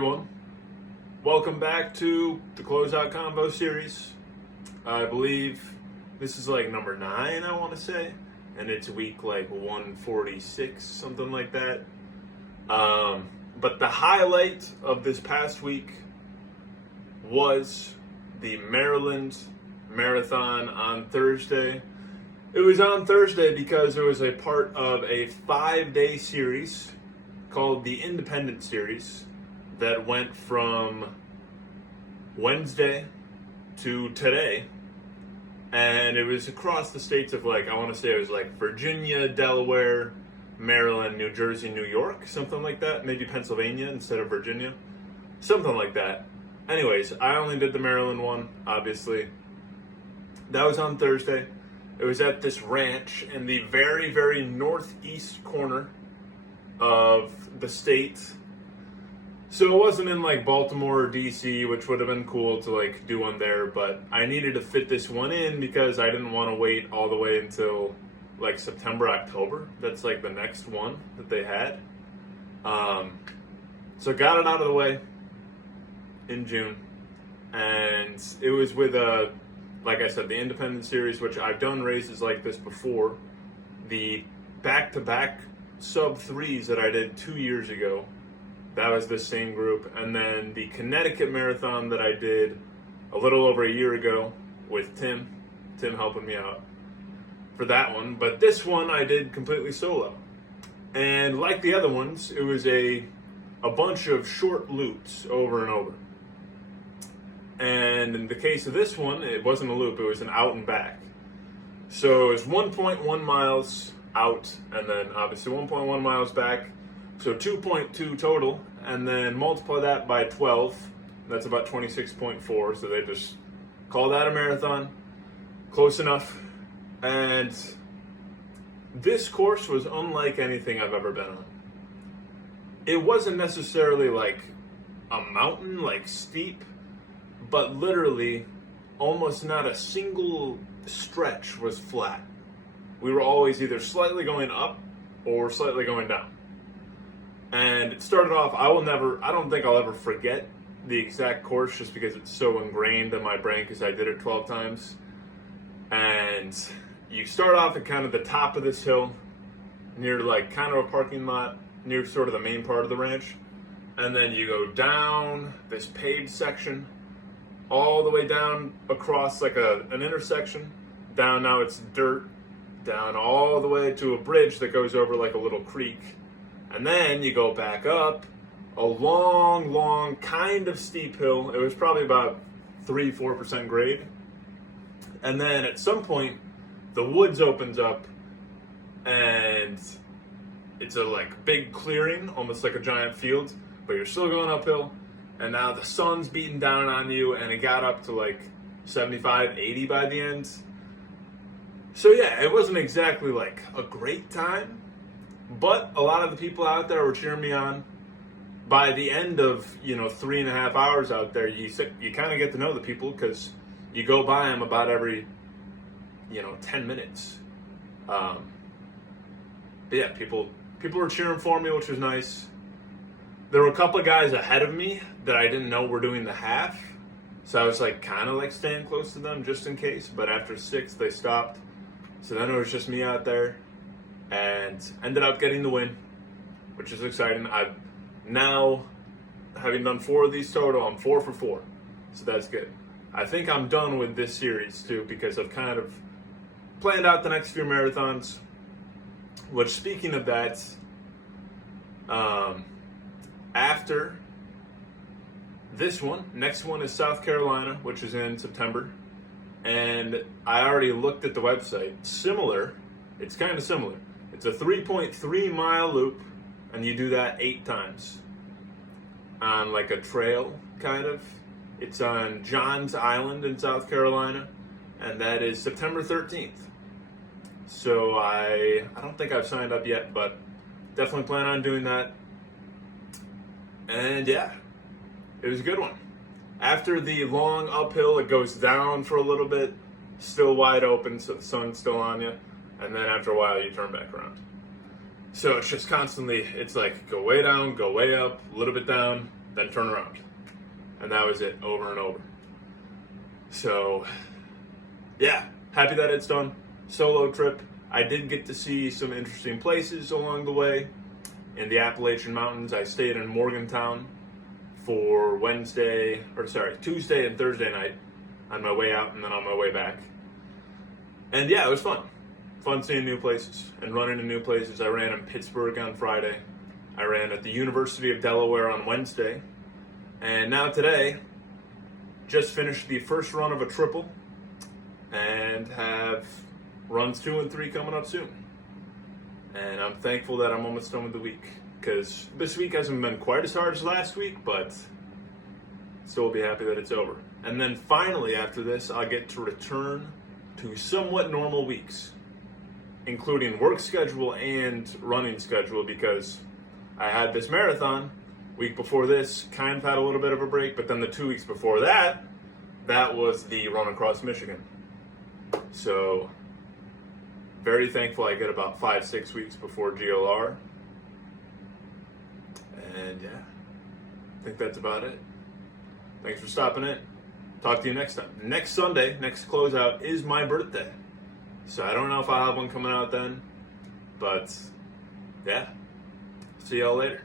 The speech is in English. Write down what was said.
everyone. Welcome back to the Closeout Convo series. I believe this is like number 9, I want to say, and it's week like 146, something like that. But the highlight of this past week was the Maryland Marathon on Thursday. It was on Thursday because it was a part of a 5-day series called the Independent Series that went from Wednesday to today. And it was across the states of I want to say it was like Virginia, Delaware, Maryland, New Jersey, New York, something like that. Maybe Pennsylvania instead of Virginia. Something like that. Anyways, I only did the Maryland one, obviously. That was on Thursday. It was at this ranch in the very, very northeast corner of the state. So it wasn't in Baltimore or DC, which would have been cool to do one there, but I needed to fit this one in because I didn't want to wait all the way until September, October. That's the next one that they had. So got it out of the way in June, and it was with like I said, the Independent Series, which I've done races like this before. The back-to-back sub-3s that I did 2 years ago, that was the same group. And then the Connecticut Marathon that I did a little over a year ago with Tim helping me out for that one. But this one I did completely solo. And like the other ones, it was a bunch of short loops over and over. And in the case of this one, it wasn't a loop, it was an out and back. So it was 1.1 miles out, and then obviously 1.1 miles back. So 2.2 total, and then multiply that by 12. That's about 26.4, so they just call that a marathon. Close enough. And this course was unlike anything I've ever been on. It wasn't necessarily a mountain, steep, but literally almost not a single stretch was flat. We were always either slightly going up or slightly going down. And it started off, I don't think I'll ever forget the exact course just because it's so ingrained in my brain because I did it 12 times. And you start off at kind of the top of this hill near kind of a parking lot near sort of the main part of the ranch. And then you go down this paved section all the way down across an intersection. Down now it's dirt. Down all the way to a bridge that goes over a little creek. And then you go back up a long, kind of steep hill. It was probably about 3-4% grade. And then at some point, the woods opens up and it's a big clearing, almost like a giant field, but you're still going uphill. And now the sun's beating down on you, and it got up to 75, 80 by the end. So yeah, it wasn't exactly a great time, but a lot of the people out there were cheering me on. By the end of 3.5 hours out there, you kind of get to know the people because you go by them about every 10 minutes. But yeah, people were cheering for me, which was nice. There were a couple of guys ahead of me that I didn't know were doing the half, so I was kind of staying close to them just in case. But after 6, they stopped. So then it was just me out there, and ended up getting the win, which is exciting. I've now, having done 4 of these total, I'm 4 for 4, so that's good. I think I'm done with this series too because I've kind of planned out the next few marathons. Which, speaking of that, after this one, next one is South Carolina, which is in September. And I already looked at the website. It's kind of similar. It's a 3.3 mile loop, and you do that 8 times on a trail, kind of. It's on Johns Island in South Carolina, and that is September 13th. So I don't think I've signed up yet, but definitely plan on doing that. And yeah, it was a good one. After the long uphill, it goes down for a little bit, still wide open, so the sun's still on you, and then after a while, you turn back around. So it's just constantly, it's go way down, go way up, a little bit down, then turn around. And that was it, over and over. So, yeah, happy that it's done. Solo trip. I did get to see some interesting places along the way. In the Appalachian Mountains, I stayed in Morgantown for Tuesday and Thursday night on my way out and then on my way back. And yeah, it was fun. Fun seeing new places and running in new places. I ran in Pittsburgh on Friday. I ran at the University of Delaware on Wednesday. And now today, just finished the first run of a triple and have runs 2 and 3 coming up soon. And I'm thankful that I'm almost done with the week, because this week hasn't been quite as hard as last week, but still will be happy that it's over. And then finally after this, I'll get to return to somewhat normal weeks, including work schedule and running schedule, because I had this marathon. Week before this, kind of had a little bit of a break, but then the 2 weeks before that, that was the run across Michigan. So, very thankful I get about 5-6 weeks before GLR. And yeah, I think that's about it. Thanks for stopping in. Talk to you next time. Next Sunday, next closeout, is my birthday. So I don't know if I'll have one coming out then, but yeah, see y'all later.